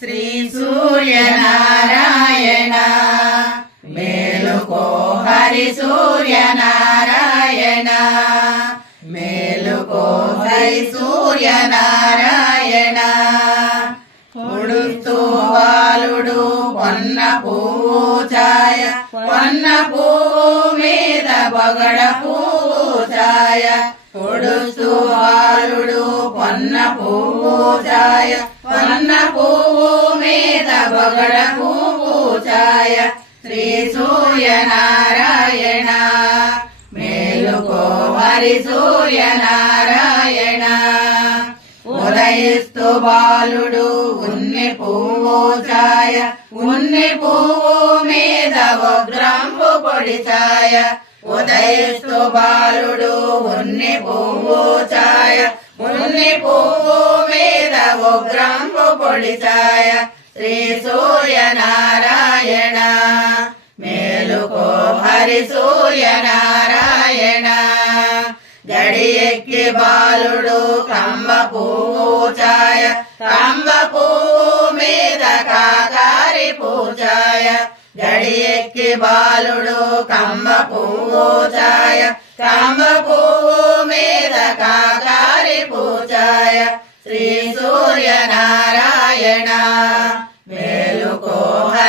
శ్రీ సూర్యనారాయణ మేలుకో హరి సూర్యనారాయణ మేలుకో హరి సూర్యనారాయణ పొడుస్తూ బాలుడు పొన్న పువ్వు ఛాయ పొన్న పువ్వు మీద బగడ పువ్వు ఛాయ. పొడుస్తూ బాలుడు పొన్న పువ్వు ఛాయ పొన్న పువ్వు మీద బగడ పువ్వు ఛాయ శ్రీ సూర్యనారాయణ మేలుకో హరి సూర్యనారాయణ ఉదయిస్తు బాలుడు ఉన్ని పువ్వు ఉన్ని పువ్వు మీద ఉగ్రంబు పొడిచాయ ఉదయిస్తు బాలుడు ఉన్ని పువ్వు ఛాయ ఉన్ని పువ్వు మీద ఉగ్రంబు పొడిచాయ శ్రీ సూర్య నారాయణ మేలుకో హరి సూర్యనారాయణ. గడి ఎక్కి బాలుడు కంబ పువ్వు ఛాయ కంబ పువ్వు మీద కాకారి పూచాయ గడి ఎక్కి బాలుడు కంబ పువ్వు ఛాయ కంబ పువ్వు మీద కాకారి పూచాయ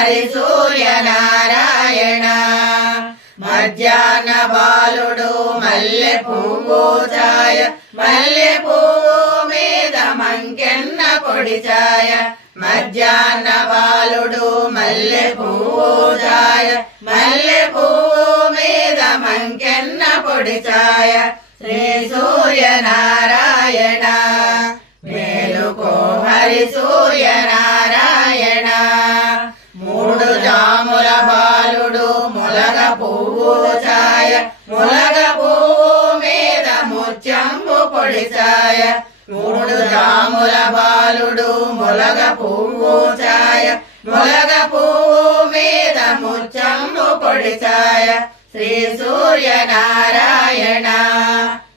హరి సూర్య నారాయణ మధ్యాహ్న బాలుడు మల్లె పువ్వు ఛాయ మల్లె పువ్వు మీద మంకెన్న పొడి ఛాయ మధ్యాహ్న బాలుడు మల్లె పువ్వు ఛాయ మల్లె పువ్వు మీద మంకెన్న పొడి ఛాయ శ్రీ సూర్యనారాయణ మేలుకో హరి సూర్య నారాయణ ముత్యంబు మూడు రాముల బాలుడు మొలగ పువ్వు ఛాయ. మొలగ పువ్వు మీద ముచ్చము పొడి ఛాయ. శ్రీ సూర్యనారాయణ.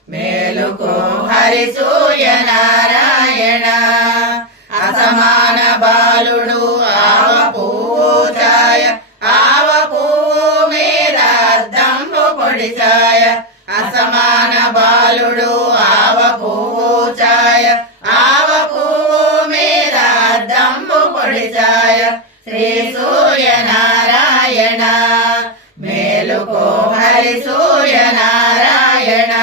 మేలుకో హరి సూర్యనారాయణ. అసమాన బాలుడు బాలుడు ఆవ పువ్వు ఛాయ ఆవ పువ్వు మీద దమ్ము పొడి ఛాయ శ్రీ సూర్యనారాయణ మేలుకో హరి సూర్యనారాయణ.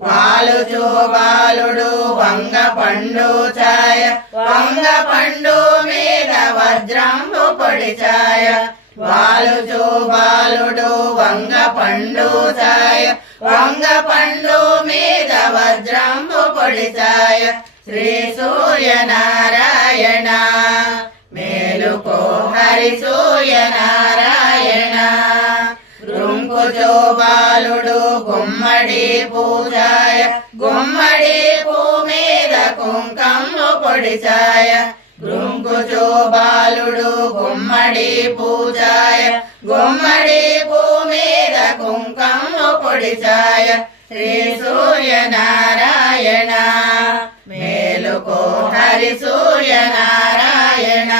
వాలుచు బాలుడు వంగ పండు ఛాయ వంగ పండు మీద వజ్రంబు పొడి ఛాయ వాలు బాలుడు వంగ పండు ఛాయ వంగ పండు మీద వజ్రంబు పొడి ఛాయ శ్రీ సూర్యనారాయణ మేలుకో హరి సూర్యనారాయణ. రుంకుచో బాలుడు గుమ్మడి పూజాయ గుమ్మడి పూ మీద కుంకమ్ము పొడిచాయ. రుంకుచో బాలుడు గుమ్మడి పూజాయ గుమ్మడి పూ మీద పొడిచాయ. శ్రీ సూర్యనారాయణ మేలుకో హరి సూర్యనారాయణ.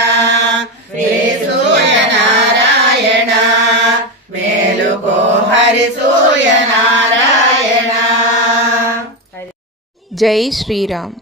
శ్రీ సూర్యనారాయణ మేలుకో హరి సూర్యనారాయణ. జై శ్రీరామ్.